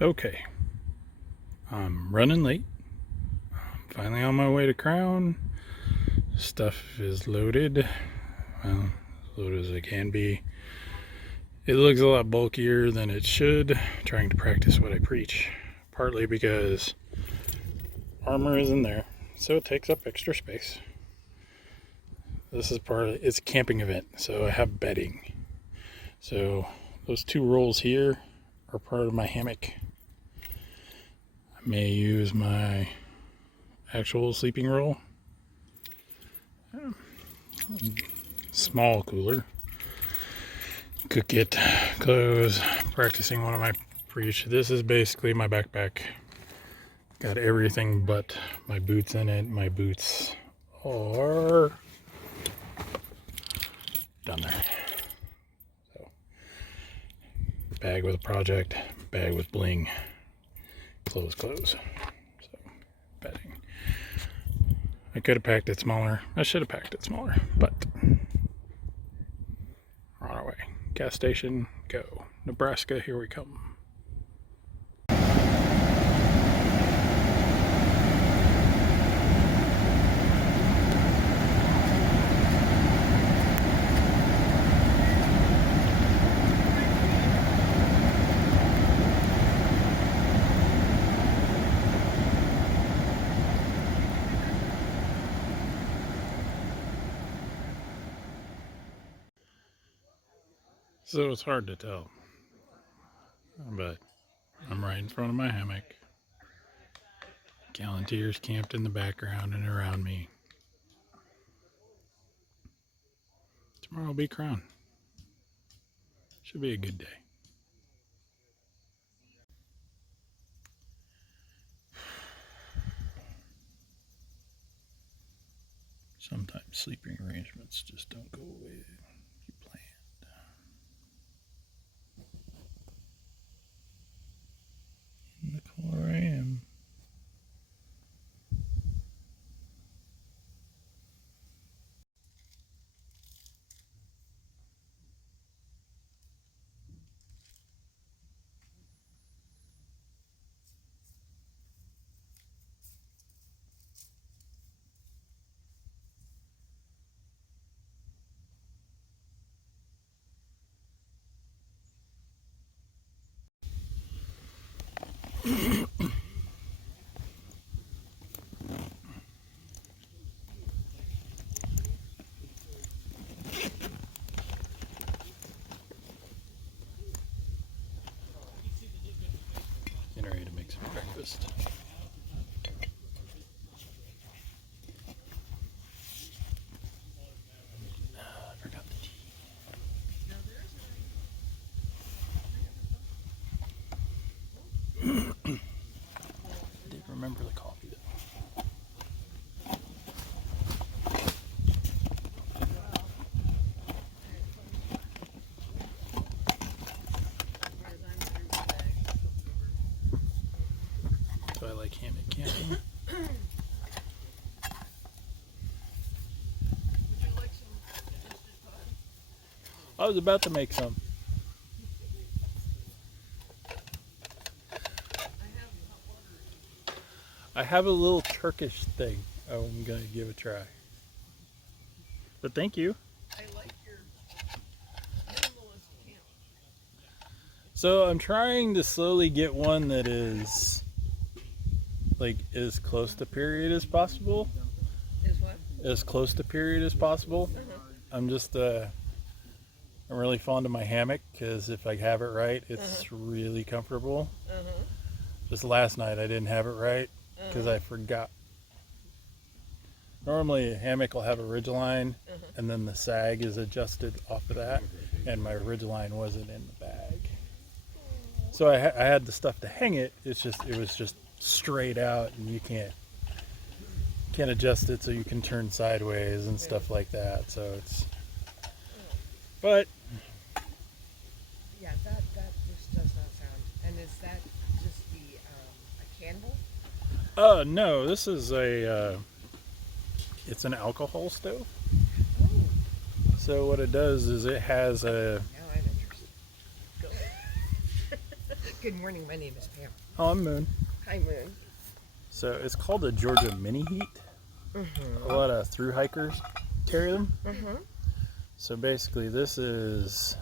Okay, I'm running late. I'm finally on my way to Crown. Stuff is loaded. Well, as loaded as it can be. It looks a lot bulkier than it should. I'm trying to practice what I preach. Partly because armor is in there, so it takes up extra space. This is it's a camping event, so I have bedding. So those two rolls here are part of my hammock. I may use my actual sleeping roll. Small cooler. Could get clothes. Practicing one of my preach. This is basically my backpack. Got everything but my boots in it. My boots are down there. So, bag with a project, bag with bling, clothes. So, bedding. I could have packed it smaller. I should have packed it smaller, but we're on our way. Gas station, go. Nebraska, here we come. So it's hard to tell, but I'm right in front of my hammock. Calontirs camped in the background and around me. Tomorrow will be Crown. Should be a good day. Sometimes sleeping arrangements just don't go away you planned. In the car I am. Getting ready to make some breakfast. I forgot the tea. I did remember the coffee though. Do I like hammock camping? I was about to make some. I have a little Turkish thing I'm going to give a try. But thank you. I like your minimalist camp. So I'm trying to slowly get one that is like as close to period as possible. Is what? As close to period as possible. I'm just I'm really fond of my hammock because if I have it right, it's really comfortable. Just last night I didn't have it right because I forgot. Normally a hammock will have a ridgeline and then the sag is adjusted off of that, and my ridgeline wasn't in the bag. So I had the stuff to hang it. It was just straight out, and you can't adjust it so you can turn sideways and stuff like that. So it's, but Yeah, that just does not sound. And is that just a candle? no, this is it's an alcohol stove. Oh, So what it does is it has a, now I'm interested. Go. Good morning. My name is Pam. Oh, I'm Moon. Hi, Moon. So it's called a Georgia Mini Heat. A lot of thru hikers carry them. So basically, this is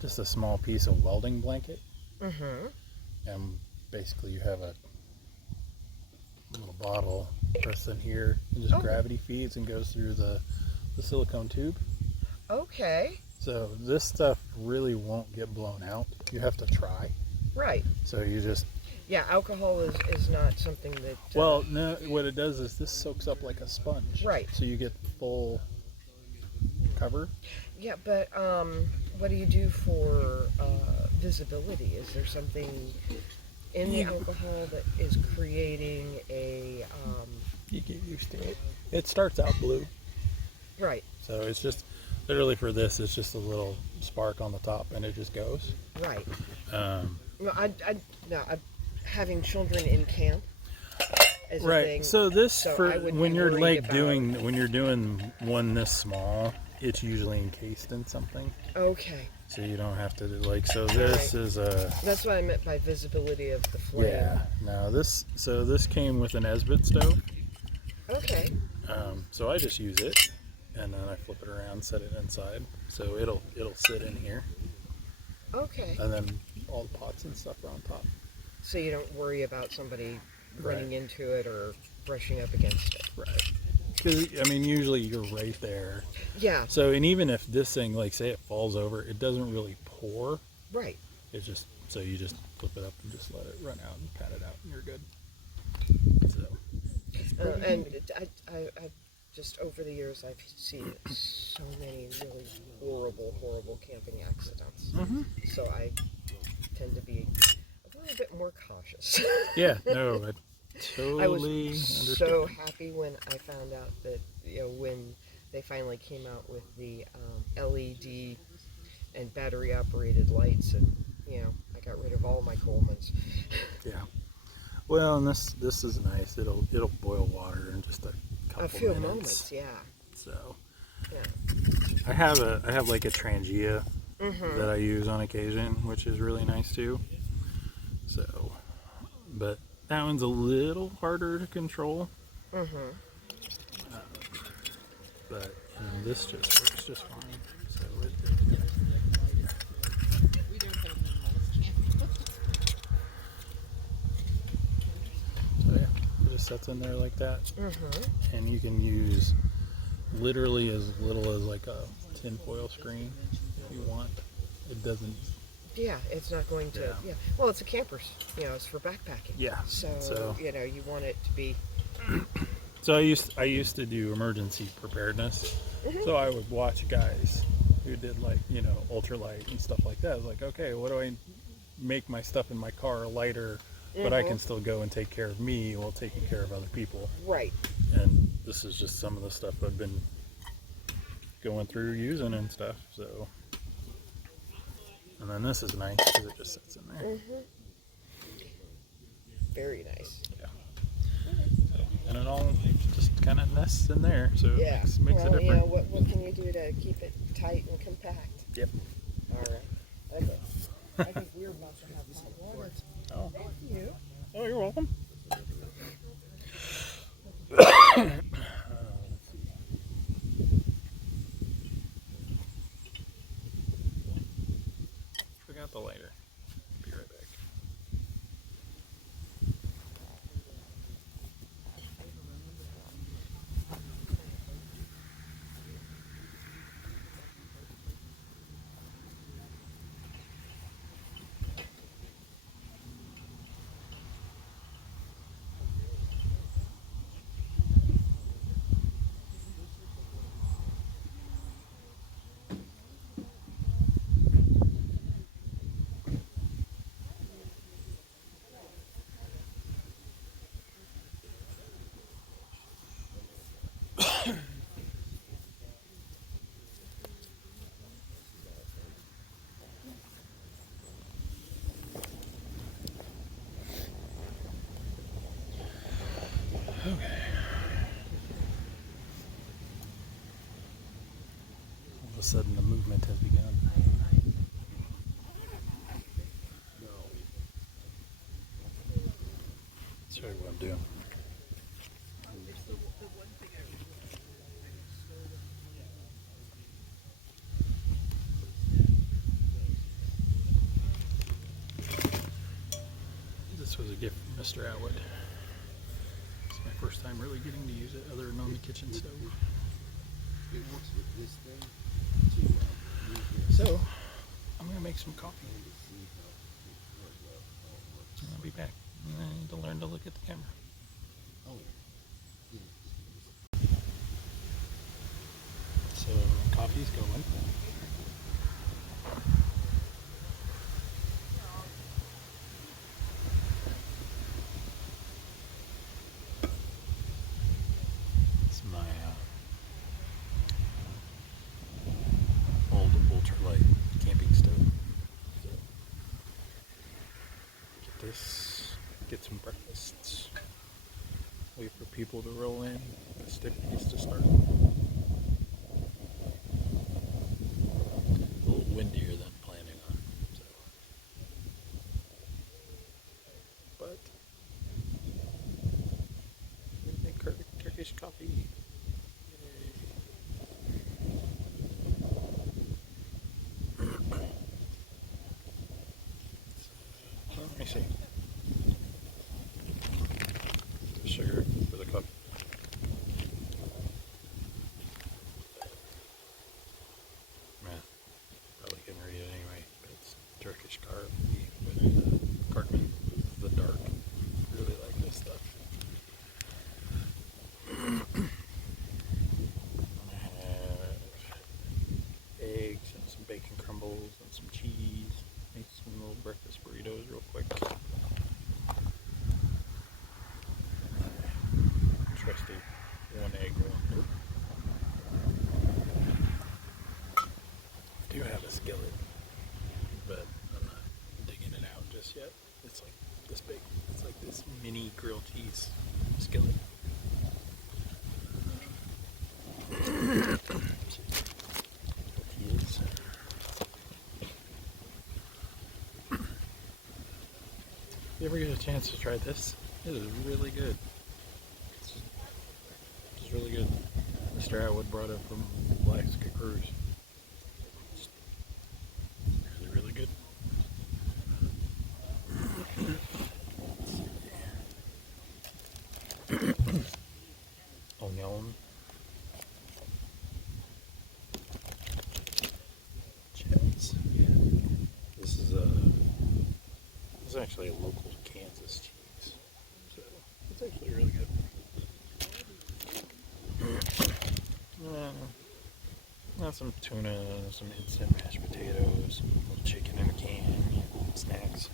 just a small piece of welding blanket, and basically you have a little bottle pressed in here, and just gravity feeds and goes through the silicone tube. Okay. So this stuff really won't get blown out. You have to try. Right. So you just... Yeah, alcohol is not something that... Well, no, what it does is this soaks up like a sponge. Right. So you get full cover. Yeah, but what do you do for visibility? Is there something in the alcohol that is creating a... You get used to it. It starts out blue. Right. So it's just, literally for this, it's just a little spark on the top and it just goes. Right. No, Having children in camp is a thing. So this, so for when you're like doing one this small, it's usually encased in something. Okay. So you don't have to do like, so this is a... That's what I meant by visibility of the flame. Yeah. No, this came with an Esbit stove. Okay. So I just use it, and then I flip it around, set it inside, so it'll sit in here. Okay. And then all the pots and stuff are on top. So you don't worry about somebody running into it or brushing up against it. Right. Because, I mean, usually you're right there. Yeah. So, and even if this thing, like, say it falls over, it doesn't really pour. Right. It's just, so you just flip it up and just let it run out and pat it out and you're good. So. And I just, over the years, I've seen so many really horrible camping accidents. So I tend to be a little bit more cautious. Yeah, no, I totally I was understand. so happy when I found out that, when they finally came out with the LED and battery operated lights, and I got rid of all my Colemans. Yeah. Well, and this is nice. It'll boil water in just a few moments. Yeah. So. Yeah. I have like a Trangia that I use on occasion, which is really nice too. So, but that one's a little harder to control. But this just works just fine. So yeah, it just sets in there like that, and you can use literally as little as like a tinfoil screen if you want. It doesn't. Yeah, it's not going to. Yeah. Well, it's a camper's. It's for backpacking. Yeah. So you want it to be. So I used to do emergency preparedness. So I would watch guys who did like ultralight and stuff like that. I was like, okay, what do I make my stuff in my car lighter, but I can still go and take care of me while taking care of other people. Right. And this is just some of the stuff I've been going through using and stuff. So. And then this is nice because it just sits in there. Very nice. Yeah. So, and it all just kind of nests in there, so it makes it different. What can you do to keep it tight and compact? Yep. All right. Okay. I think we're about to have some water. Oh. Thank you. Oh, you're welcome. Forgot the lighter. Be right back. Okay. All of a sudden the movement has begun. So show you what I'm doing. This was a gift from Mr. Atwood. It's my first time really getting to use it other than on the kitchen stove. It works with this thing to So, I'm going to make some coffee. I'll be back. I need to learn to look at the camera. Oh. So, coffee's going. It's my old ultralight camping stove. So, get this, get some breakfasts. Wait for people to roll in, the festivities to start. A little windier than planning on. So. But we make Turkish coffee. Let me see. Sugar for the cup. Man, probably couldn't read it anyway, but it's Turkish coffee with cardamom, the dark. Really like this stuff. I have eggs and some bacon crumbles and some cheese. Make some little breakfast burritos real quick. Trusty 1 egg one. Nope. I do have a skillet, but I'm not digging it out just yet. It's like this big. It's like this mini grilled cheese skillet. Tortillas. If you ever get a chance to try this, it is really good. It's really good. Mr. Atwood brought it from Alaska Cruise. It's really, really good. Onion. Cheese. This is actually a local Kansas cheese. So it's actually really good. Some tuna, some instant mashed potatoes, some little chicken in a can, snacks.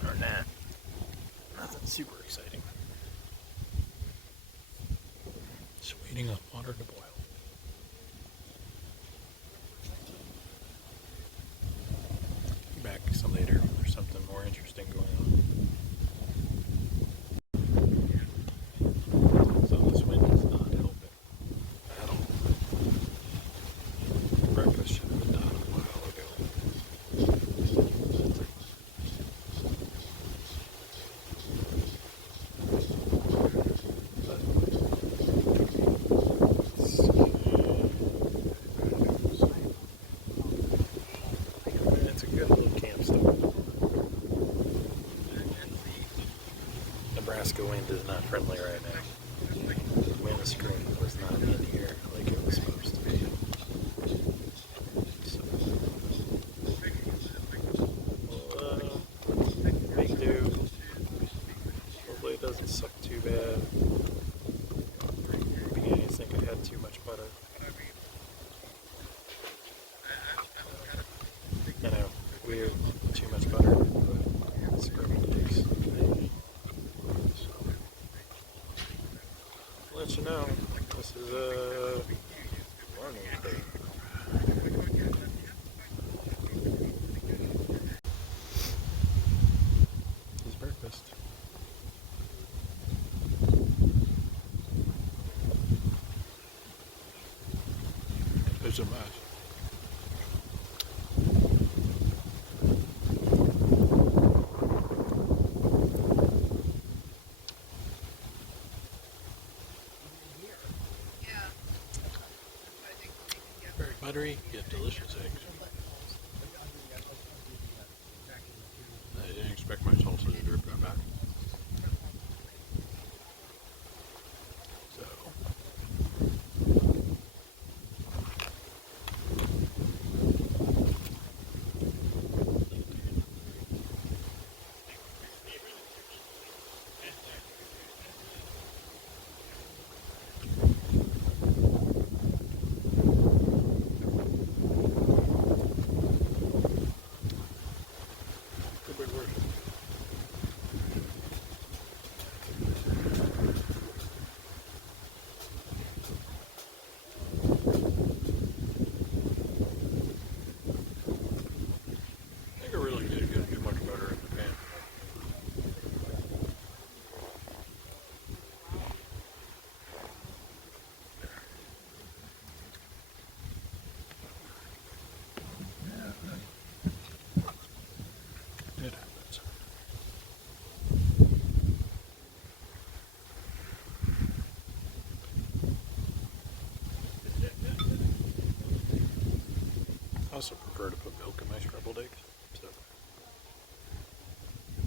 Other than that, nothing super exciting. Just waiting on water to boil. Be back some later when there's something more interesting going on. So this wind is not helping at all. Breakfast should have been done a while ago. It's a good little camp stove. Nebraska wind is not friendly right now. The wind screen was not in here like it was supposed to be. So, we'll make do. Hopefully it doesn't suck too bad. In the beginning I think I had too much butter. I know, weird, too much butter, but scrubbing takes. I'll let you know, this is a learning day. This is breakfast. There's a match. battery, get delicious eggs. I didn't expect my salsa to drip that back. So. Good word. I think I really did get too much butter in the pan. It happens. I also prefer to put milk in my scrambled eggs, so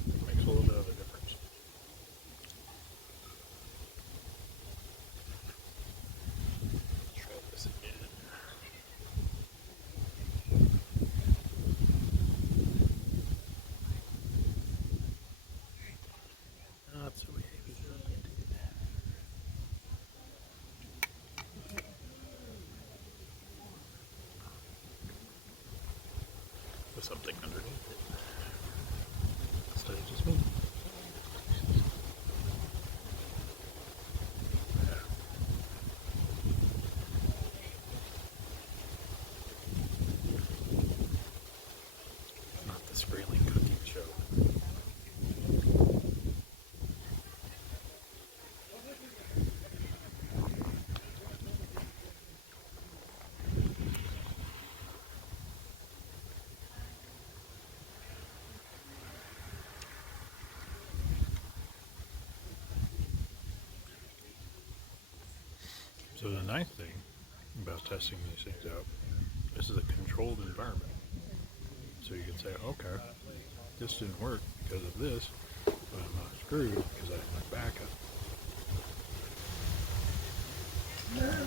it makes a little bit of a difference. Let's try this again. Not so heavy. With something underneath it. Instead of just me. Yeah. Not the Spreeling cooking show. So the nice thing about testing these things out, this is a controlled environment. So you can say, okay, this didn't work because of this, but I'm not screwed because I have my backup.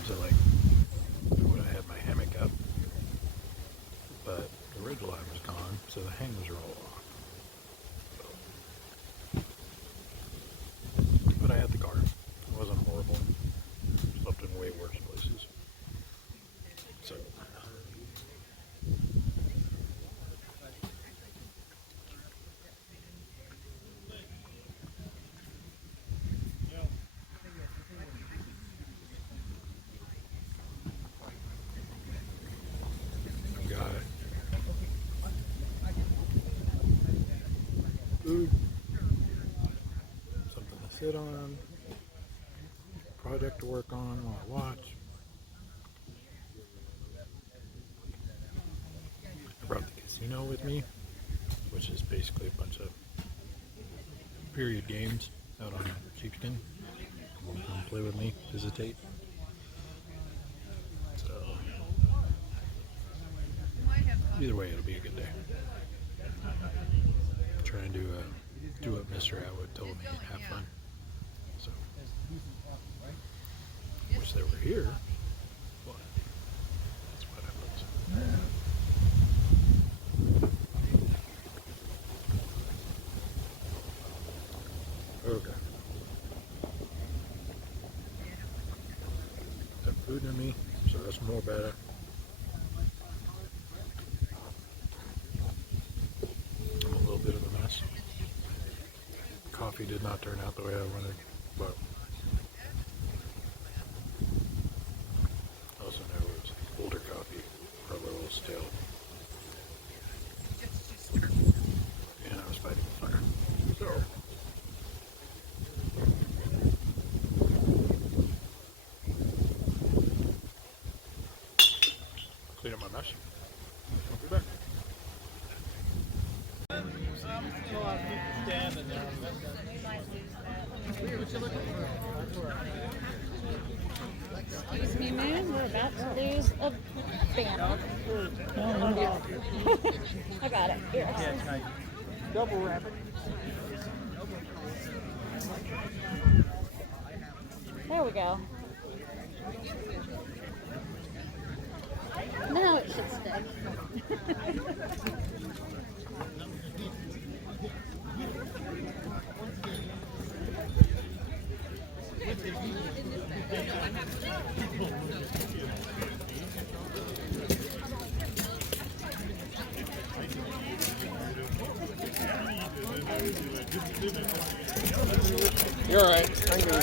So like, when I had my hammock up, but the ridge line was gone, so the hangers are all off. But I had the car. It wasn't horrible. Slept in way worse places. So. Got it. Food. Something to sit on. Project to work on while I watch. I brought the casino with me, which is basically a bunch of period games out on sheepskin. Come play with me, visitate. So, either way, it'll be a good day. Trying to do what Mr. Atwood told me and have fun. So, wish they were here, but that's what happens. Okay. Got food in me, so that's more better. I'm a little bit of a mess. Coffee did not turn out the way I wanted, but I also know it was older coffee, probably a little stale. And I was fighting the fire. So. Clean up my mess. I'll be back. Excuse me, ma'am. We're about to lose a banner. I got it. Here. Double wrap it. There we go. Now it should stick. You're all right. I'm going.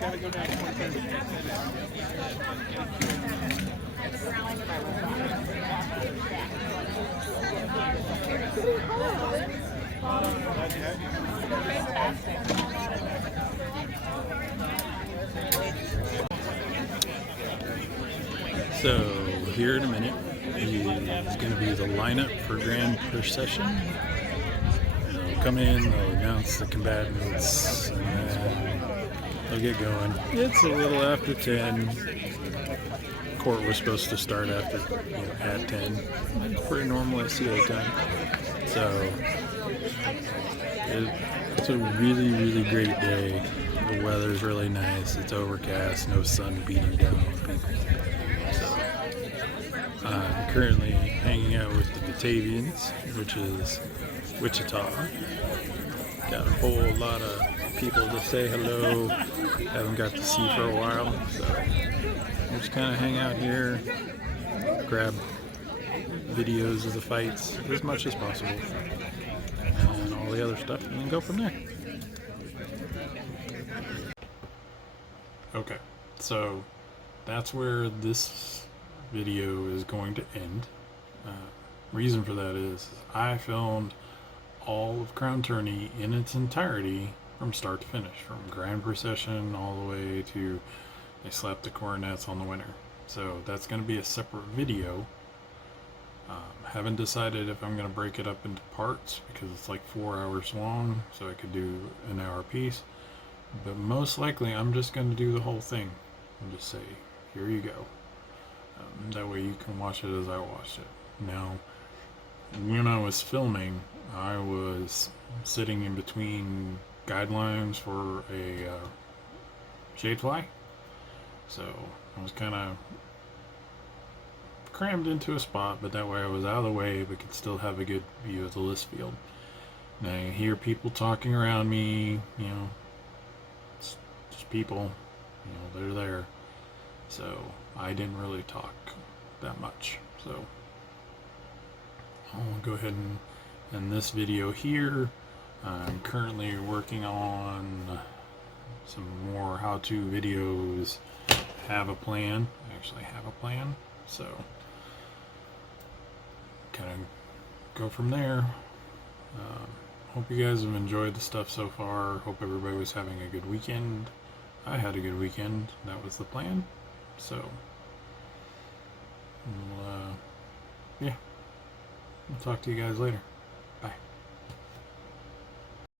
Gotta go down. So here in a minute is going to be the lineup for Grand Procession. They'll come in, they'll announce the combatants, and then they'll get going. It's a little after 10. Court was supposed to start after at 10. Pretty normal SCA time. So it's a really, really great day. The weather's really nice. It's overcast, no sun beating down on people. So I'm currently hanging out with the Batavians, which is Wichita. Got a whole lot of people to say hello. Haven't got to see for a while, so we'll just kind of hang out here, grab videos of the fights as much as possible, and all the other stuff, and then go from there. Okay, so that's where this video is going to end. Reason for that is I filmed all of Crown Tourney in its entirety from start to finish, from Grand Procession all the way to they slapped the coronets on the winner. So that's going to be a separate video. Haven't decided if I'm going to break it up into parts because it's like 4 hours long, so I could do an hour piece. But most likely I'm just going to do the whole thing and just say, here you go. That way you can watch it as I watched it. Now, when I was filming, I was sitting in between guidelines for a shadefly, so I was kind of crammed into a spot, but that way I was out of the way but could still have a good view of the list field. Now you hear people talking around me, it's just people, they're there, so I didn't really talk that much. So I'll go ahead and end this video here. I'm currently working on some more how-to videos. Have a plan. I actually have a plan, so kind of go from there. Hope you guys have enjoyed the stuff so far. Hope everybody was having a good weekend. I had a good weekend. That was the plan. So yeah, I'll talk to you guys later.